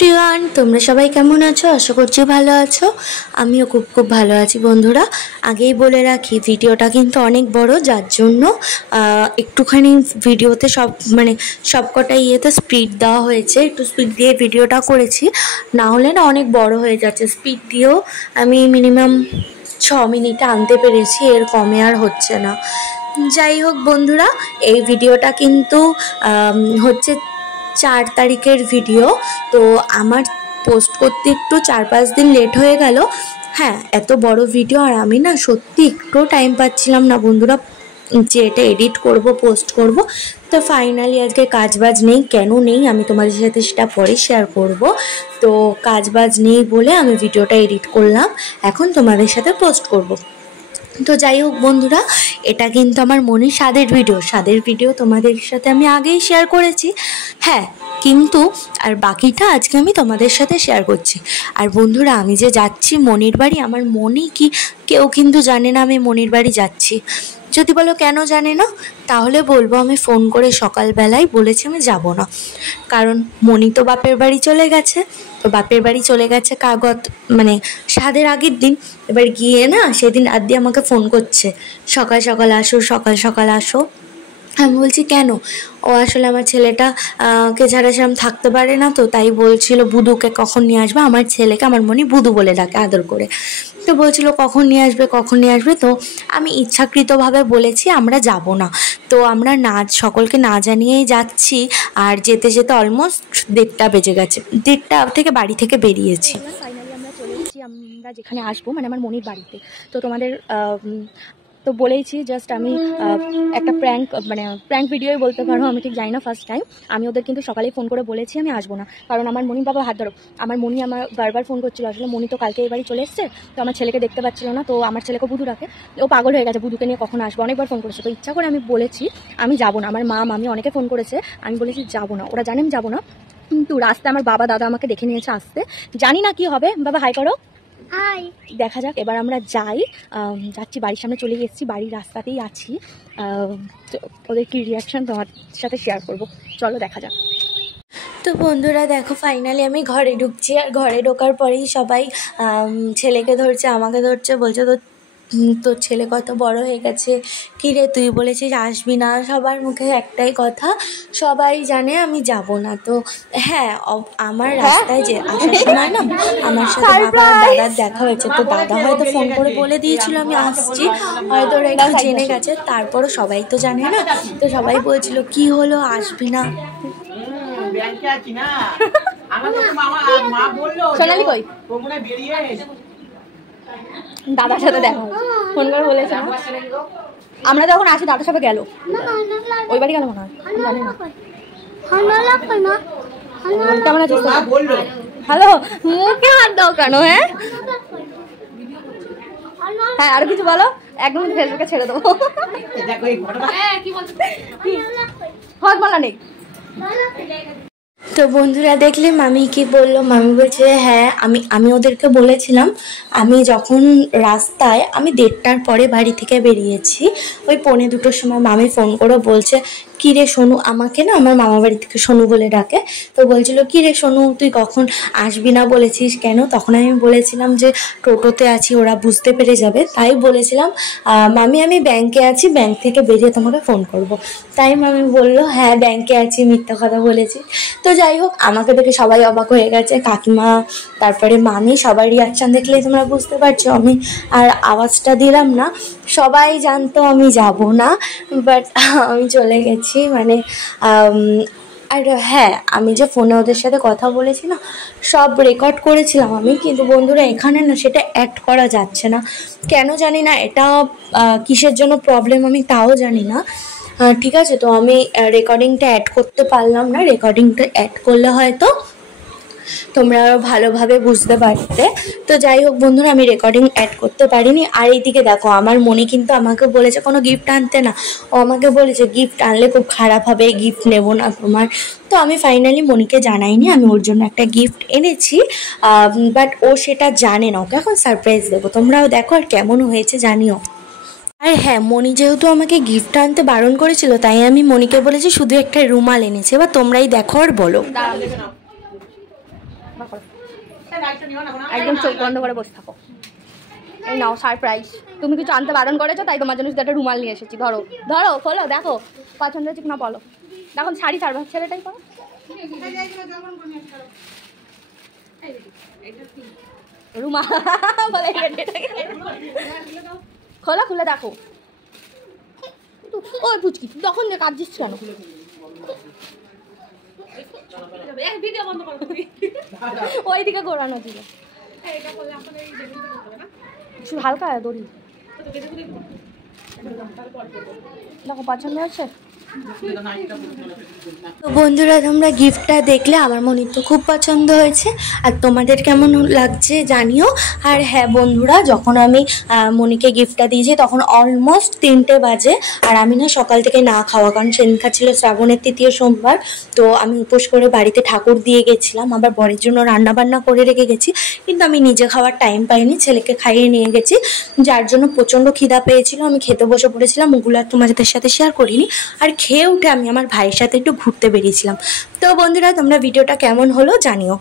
Everyone, তোমরা সবাই কেমন আছো? আশা করছি ভালো আছো। আমিও খুব ভালো আছি বন্ধুরা। আগেই বলে রাখি, ভিডিওটা কিন্তু অনেক বড়, যার জন্য একটুখানি ভিডিওতে সবকটা ইয়েতে স্পিড দেওয়া হয়েছে। একটু স্পিড দিয়ে ভিডিওটা করেছি, না হলে না অনেক বড় হয়ে যাচ্ছে। স্পিড দিয়েও আমি মিনিমাম 6 মিনিটে আনতে পেরেছি, এর কমে আর হচ্ছে না। যাই হোক বন্ধুরা, এই ভিডিওটা কিন্তু হচ্ছে 4 তারিখের ভিডিও। তো আমার পোস্ট করতে একটু 4-5 দিন লেট হয়ে গেল। হ্যাঁ, এত বড় ভিডিও আর আমি না সত্যি একটু টাইম পাচ্ছিলাম না বন্ধুরা, যে এটা এডিট করব, পোস্ট করব। তো ফাইনালি আজকে কাজবাজ নেই। কেন নেই আমি তোমাদের সাথে সেটা পরে শেয়ার করব। তো কাজবাজ নেই বলে আমি ভিডিওটা এডিট করলাম, এখন তোমাদের সাথে পোস্ট করব। তো যাই হোক বন্ধুরা, এটা কিন্তু আমার মনের স্বাদের ভিডিও তোমাদের সাথে আমি আগেই শেয়ার করেছি। হ্যাঁ, কিন্তু আর বাকিটা আজকে আমি তোমাদের সাথে শেয়ার করছি। আর বন্ধুরা, আমি যে যাচ্ছি মনির বাড়ি, আমার মনি কি কেউ কিন্তু জানে না আমি মনির বাড়ি যাচ্ছি। যদি বলো কেন জানে না, তাহলে বলবো আমি ফোন করে সকালবেলায় বলেছি আমি যাব না, কারণ মনি তো বাপের বাড়ি চলে গেছে। তো বাপের বাড়ি চলে গেছে স্বাদের আগের দিন। এবার গিয়ে না সেদিন আদি আমাকে ফোন করছে, সকাল সকাল আসো। আমি বলছি কেন? ও আসলে আমার ছেলেটা কে ছাড়া সেরকম থাকতে পারে না, তো তাই বলছিল বুধুকে কখন নিয়ে আসবে। আমার ছেলেকে আমার মনি বুধু বলে ডাকে আদর করে। তো বলছিল কখন নিয়ে আসবে। তো আমি ইচ্ছাকৃতভাবে বলেছি আমরা যাব না। তো আমরা সকলকে না জানিয়েই যাচ্ছি। আর যেতে যেতে অলমোস্ট 1:30 বেজে গেছে। 1:30 থেকে বাড়ি থেকে বেরিয়েছি। ফাইনালি আমরা চলে এসেছি আমরা যেখানে আসবো, আমার মনির বাড়িতে। তো তোমাদের তো বলেইছি, জাস্ট আমি একটা প্র্যাঙ্ক ভিডিওই বলতে পারো, আমি ঠিক জানি না। ফার্স্ট টাইম আমি ওদের কিন্তু সকালেই ফোন করে বলেছি আমি আসবো না, কারণ আমার মনির বাবা হাত ধরো। আমার মনি আমার বারবার ফোন করছিল, আসলে মনি তো কালকে এই বাড়ি চলে এসছে, তো আমার ছেলেকে দেখতে পাচ্ছিল না। তো আমার ছেলেকে বুধু রাখে, ও পাগল হয়ে গেছে বুধুকে নিয়ে কখন আসবো, অনেকবার ফোন করেছে। তো ইচ্ছা করে আমি বলেছি আমি যাবো না। আমার মা মামি অনেকে ফোন করেছে, আমি বলেছি যাবো না। ওরা জানে আমি যাবো না, কিন্তু রাস্তায় আমার বাবা দাদা আমাকে দেখে নিয়েছে আসতে। জানি না কি হবে। বাবা হাই করো। হাই। দেখা যাক, এবার আমরা যাচ্ছি, বাড়ির সামনে চলে এসেছি, বাড়ির রাস্তাতেই আছি। ওদের কি রিয়াকশন তোমার সাথে শেয়ার করব, চলো দেখা যাক। তো বন্ধুরা দেখো, ফাইনালি আমি ঘরে ঢুকছি। আর ঘরে ঢোকার পরেই সবাই ছেলেকে ধরছে, আমাকে ধরছে, বলছে তোর ছেলে কত বড় হয়ে গেছে, কী রে তুই বলেছিস আসবি না। সবার মুখে একটাই কথা, সবাই জানে আমি যাব না। তো হ্যাঁ, আমার রাস্তায় যে আসার সময় না আমার সাথে বাবা আর দাদার দেখা হয়েছে। তো দাদা হয়তো ফোন করে বলে দিয়েছিল আমি আসছি, হয়তো ওরা একটু জেনে গেছে। তারপরও সবাই তো জানে না, তো সবাই বলছিল কি হলো আসবি না। সোনালি কই? দাদার সাথে দেখা ফোন করে বলেছে আমরা যখন আসি দাদার সাথে গেল, ওই বাড়ি গেল মনে হয়, কেমন আছিস? হ্যালো, মুখে হাত দাও কেন? হ্যাঁ আর কিছু বলো, একদম ফেসবুকে ছেড়ে দেবো। হক বলা নেই। তো বন্ধুরা দেখলে মামি কি বললো, মামি বলছে হ্যাঁ আমি ওদেরকে বলেছিলাম আমি যখন রাস্তায় আমি 1:30টার পরে বাড়ি থেকে বেরিয়েছি, ওই 1:45-2টোর সময় মামি ফোন করে বলছে কী রে সোনু, আমাকে না আমার মামা বাড়ি থেকে সোনু বলে ডাকে। তো বলছিল কী রে সোনু তুই কখন আসবি না বলেছিস কেন? তখন আমি বলেছিলাম যে টোটোতে আছি, ওরা বুঝতে পেরে যাবে, তাই বলেছিলাম মামি আমি ব্যাংকে আছি, ব্যাংক থেকে বেরিয়ে তোমাকে ফোন করব। তাই মামি বললো হ্যাঁ ব্যাংকে আছি, মিথ্যা কথা বলেছি। তো যাই হোক, আমাকে দেখে সবাই অবাক হয়ে গেছে, কাকিমা তারপরে মামি, সবার রিয়াকশান দেখলেই তোমরা বুঝতে পারছো। আমি আর আওয়াজটা দিলাম না, সবাই জানতো আমি যাব না, বাট আমি চলে গেছি। আর হ্যাঁ, আমি যে ফোনে ওদের সাথে কথা বলেছি না, সব রেকর্ড করেছিলাম আমি, কিন্তু বন্ধুরা এখানে না সেটা অ্যাড করা যাচ্ছে না, কেন জানি না। এটা কিসের জন্য প্রবলেম আমি তাও জানি না। ঠিক আছে, তো আমি রেকর্ডিংটা অ্যাড করতে পারলাম না। রেকর্ডিংটা অ্যাড করলে হয়তো তোমরা আরও ভালোভাবে বুঝতে পারতে। তো যাই হোক বন্ধুরা, আমি রেকর্ডিং অ্যাড করতে পারিনি। আর এইদিকে দেখো, আমার মনে কিন্তু আমাকে বলেছে কোনো গিফট আনতে না, ও আমাকে বলেছে গিফট আনলে খুব খারাপ হবে, গিফট নেব না তোমার। তো আমি ফাইনালি মনিকে জানাইনি, আমি ওর জন্য একটা গিফট এনেছি, বাট ও সেটা জানে না, ওকে এখন সারপ্রাইজ দেবো। তোমরাও দেখো আর কেমন হয়েছে জানিও। আর হ্যাঁ, মনি যেহেতু আমাকে গিফট আনতে বারণ করেছিল, তাই আমি মনিকে বলেছি শুধু একটা রুমাল এনেছে। এবার তোমরাই দেখো আর বলো। একদম চোখ বন্ধ করে বসে থাকো। এই নাও সারপ্রাইজ, তুমি কিছু আনতে বারণ করেছো তাই তোমার জন্য শুধু একটা রুমাল নিয়ে এসেছি। ধরো ধরো, খোলো, দেখো পছন্দ হচ্ছে কিনা বলো। দেখো শাড়ি সারবা, ছেলেটাই করো। রুমাল বলে খোলা, খুলে দেখো। ওই পুচকি তখন যে কাঁদছিস কেন? ওইদিকে ঘোরানো ছিল, হালকা দড়ি। দেখো পছন্দ হচ্ছে। তো বন্ধুরা তোমরা গিফটটা দেখলে, আমার মনির তো খুব পছন্দ হয়েছে, আর তোমাদের কেমন লাগছে জানিও। আর হ্যাঁ বন্ধুরা, যখন আমি মনিকে গিফটটা দিয়েছি তখন অলমোস্ট 3টে বাজে, আর আমি না সকাল থেকে না খাওয়া, কারণ সেদিনকার ছিল শ্রাবণের 3য় সোমবার। তো আমি উপোস করে বাড়িতে ঠাকুর দিয়ে গেছিলাম, আবার বরের জন্য রান্নাবান্না করে রেখে গেছি, কিন্তু আমি নিজে খাওয়ার টাইম পাইনি, ছেলেকে খাইয়ে নিয়ে গেছি, যার জন্য প্রচণ্ড খিদা পেয়েছিল। আমি খেতে বসে পড়েছিলাম, ওগুলো আর তোমাদের সাথে শেয়ার করিনি। আর খেয়ে উঠে আমি আমার ভাইয়ের সাথে একটু ঘুরতে বেরিয়েছিলাম। তো বন্ধুরা তোমরা ভিডিওটা কেমন হলো জানিও।